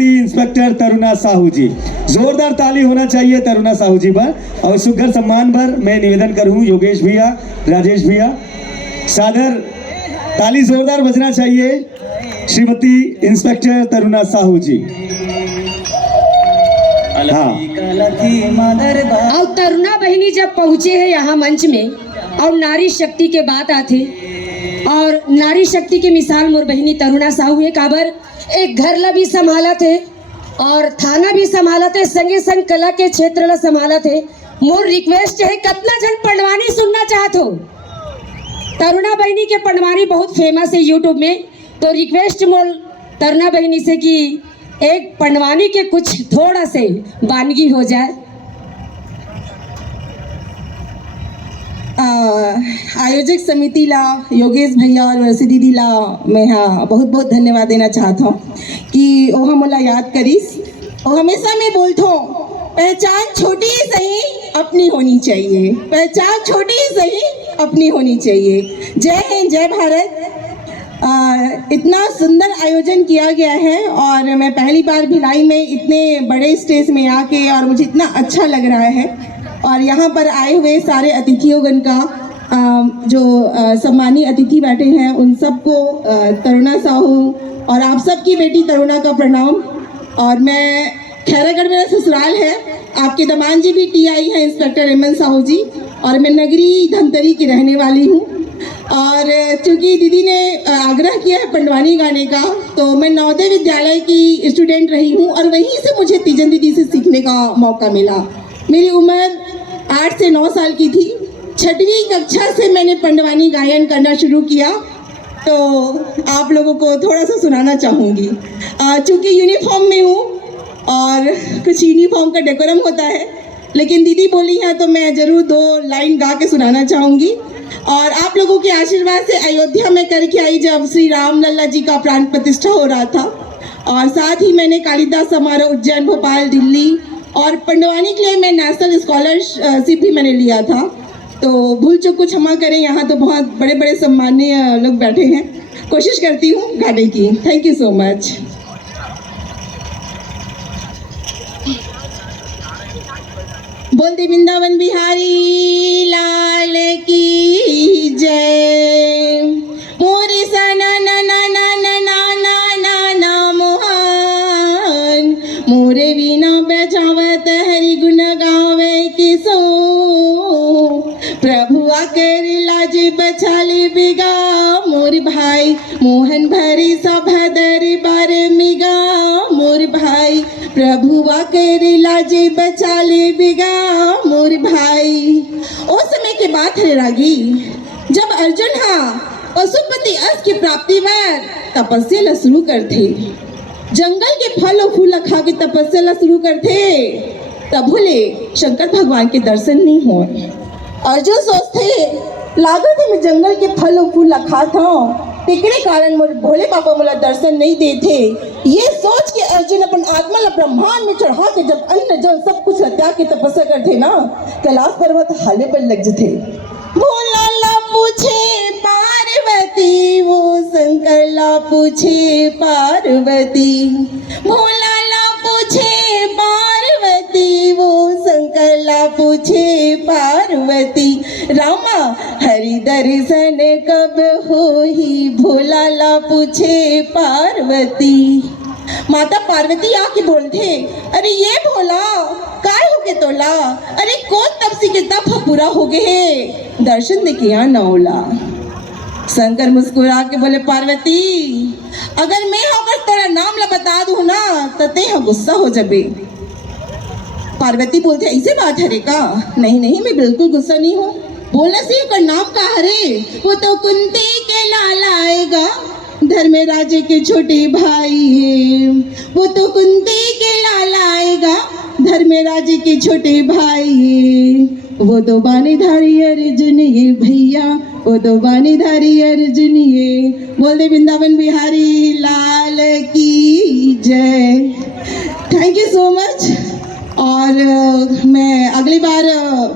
Shrimati inspector Taruna Sahu जी। जोरदार ताली होना चाहिए तरुणा साहू जी पर। और सुघर सम्मान पर मैं निवेदन करूं योगेश भैया, राजेश भैया, सादर ताली जोरदार बजना चाहिए श्रीमती इंस्पेक्टर तरुणा साहू जी। हाँ। और तरुणा बहनी जब पहुंचे हैं यहाँ मंच में और नारी शक्ति के बात आती और नारी शक्ति की मिसाल मोर बहनी तरुणा साहू है। काबर एक घर ला भी संभाला थे और थाना भी संभाला थे, संगे संग कला के क्षेत्र ला संभाला थे। मोर रिक्वेस्ट है कतना जन पंडवानी सुनना चाहत हो। तरुणा बहनी के पंडवानी बहुत फेमस है यूट्यूब में, तो रिक्वेस्ट मोर तरुणा बहनी से कि एक पंडवानी के कुछ थोड़ा से वानगी हो जाए। आयोजक समिति ला, योगेश भैया और वैसे दीदी ला मैं हाँ बहुत बहुत धन्यवाद देना चाहता हूँ कि वो मोला याद करीस। और हमेशा मैं बोलता हूँ पहचान छोटी ही सही अपनी होनी चाहिए, पहचान छोटी ही सही अपनी होनी चाहिए। जय हिंद, जय भारत। इतना सुंदर आयोजन किया गया है और मैं पहली बार भिलाई में इतने बड़े स्टेज में आके और मुझे इतना अच्छा लग रहा है। और यहाँ पर आए हुए सारे अतिथियोगण का जो सम्मानीय अतिथि बैठे हैं उन सबको तरुणा साहू और आप सबकी बेटी तरुणा का प्रणाम। और मैं खैरागढ़ मेरा ससुराल है, आपके दमान जी भी टीआई हैं इंस्पेक्टर एमएन साहू जी, और मैं नगरी धमतरी की रहने वाली हूँ। और चूँकि दीदी ने आग्रह किया है पंडवानी गाने का, तो मैं नवोदय विद्यालय की स्टूडेंट रही हूँ और वहीं से मुझे तीजन दीदी से सीखने का मौका मिला। मेरी उम्र 8 से 9 साल की थी। 6वीं कक्षा से मैंने पंडवानी गायन करना शुरू किया, तो आप लोगों को थोड़ा सा सुनाना चाहूँगी। चूँकि यूनिफॉर्म में हूँ और कुछ यूनिफॉर्म का डेकोरम होता है, लेकिन दीदी बोली हैं तो मैं ज़रूर 2 लाइन गा के सुनाना चाहूँगी। और आप लोगों के आशीर्वाद से अयोध्या में करके आई जब श्री राम लल्ला जी का प्राण प्रतिष्ठा हो रहा था, और साथ ही मैंने कालिदास समारोह उज्जैन, भोपाल, दिल्ली और पंडवानी के लिए मैं नेशनल स्कॉलरशिप भी मैंने लिया था। तो भूल चूक कुछ क्षमा करें, यहाँ तो बहुत बड़े बड़े सम्मानीय लोग बैठे हैं। कोशिश करती हूँ गाने की। Thank you so much. बोल दे वृंदावन बिहारी लाल की जय। मोरे सना ना ना ना ना ना ना ना ना मोहन, मोरे वीणा बजावत हरि गुण गावे किसो। प्रभु आकर लाज बचाले बिगा, मोर भाई मोहन भरी सभा दरबार मिगा। मोर भाई प्रभु आकर लाज बचाले बिगा, मोर भाई। उस समय के बात है रागी, जब अर्जुन हाँ पशुपति अस की प्राप्ति में तपस्या ला शुरू करते, जंगल के फल और फूल खा के तपस्या ला शुरू करते, तब बोले शंकर भगवान के दर्शन नहीं हो। अर्जुन सोचते लागत है मैं जंगल के फल और फूल खा था, तेकरे कारण मोर भोले बाबा मोला दर्शन नहीं देते। ये सोच के अर्जुन अपन आत्मा ला ब्रह्मांड में चढ़ा के जब अन्न जल सब कुछ त्याग के तपस्या करते ना, कैलाश पर्वत हाले पर लग जाते। भोला ला पूछे पार्वती, वो शंकर ला पूछे पार्वती। भोला ला पूछे पार्वती, वो शंकर ला पूछे पार्वती। रामा हरि दर्शन कब होही, भोला ला पूछे पार्वती। माता पार्वती आके बोलते, अरे ये भोला काय हो गए तोला, अरे कौन तपसी के तप पूरा हो गए, दर्शन दे के न होला। शंकर मुस्कुरा के बोले पार्वती अगर मैं होकर तेरा नाम ला बता दूं ना तो ते गुस्सा हो जाबे। पार्वती बोलते ऐसे बात है रे का? नहीं नहीं मैं बिल्कुल गुस्सा नहीं हूँ। बोलने से का नाम का हरे, वो तो कुंती के लाल आएगा, धर्मराज के छोटे भाई है। वो तो कुंती के लाल आएगा, धर्मराज के छोटे भाई है। वो तो बानीधारी अर्जुन ये भैया, वो तो बानीधारी अर्जुन ये। बोल दे वृंदावन बिहारी लाल की जय। Thank you so much. और मैं अगली बार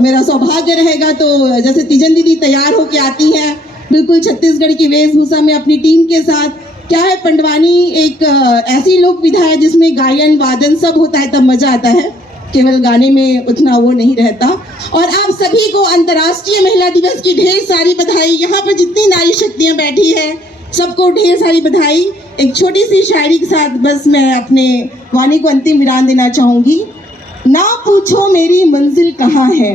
मेरा सौभाग्य रहेगा तो जैसे तीजन दीदी तैयार होके आती हैं बिल्कुल छत्तीसगढ़ की वेशभूषा में अपनी टीम के साथ, क्या है, पंडवानी एक ऐसी लोक विधा है जिसमें गायन वादन सब होता है, तब मजा आता है। केवल गाने में उतना वो नहीं रहता। और आप सभी को अंतर्राष्ट्रीय महिला दिवस की ढेर सारी बधाई। यहाँ पर जितनी नारी शक्तियाँ बैठी हैं सबको ढेर सारी बधाई। एक छोटी सी शायरी के साथ बस मैं अपने वाणी को अंतिम विराम देना चाहूँगी। ना पूछो मेरी मंजिल कहाँ है,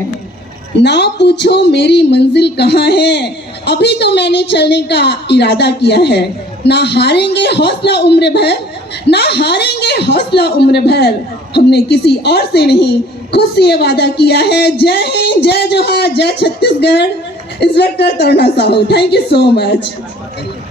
ना पूछो मेरी मंजिल कहाँ है, अभी तो मैंने चलने का इरादा किया है। ना हारेंगे हौसला उम्र भर, ना हारेंगे हौसला उम्र भर, हमने किसी और से नहीं खुद से ये वादा किया है। जय हिंद, जय जोहार, जय Chhattisgarh. Inspector Taruna Sahu, thank you so much.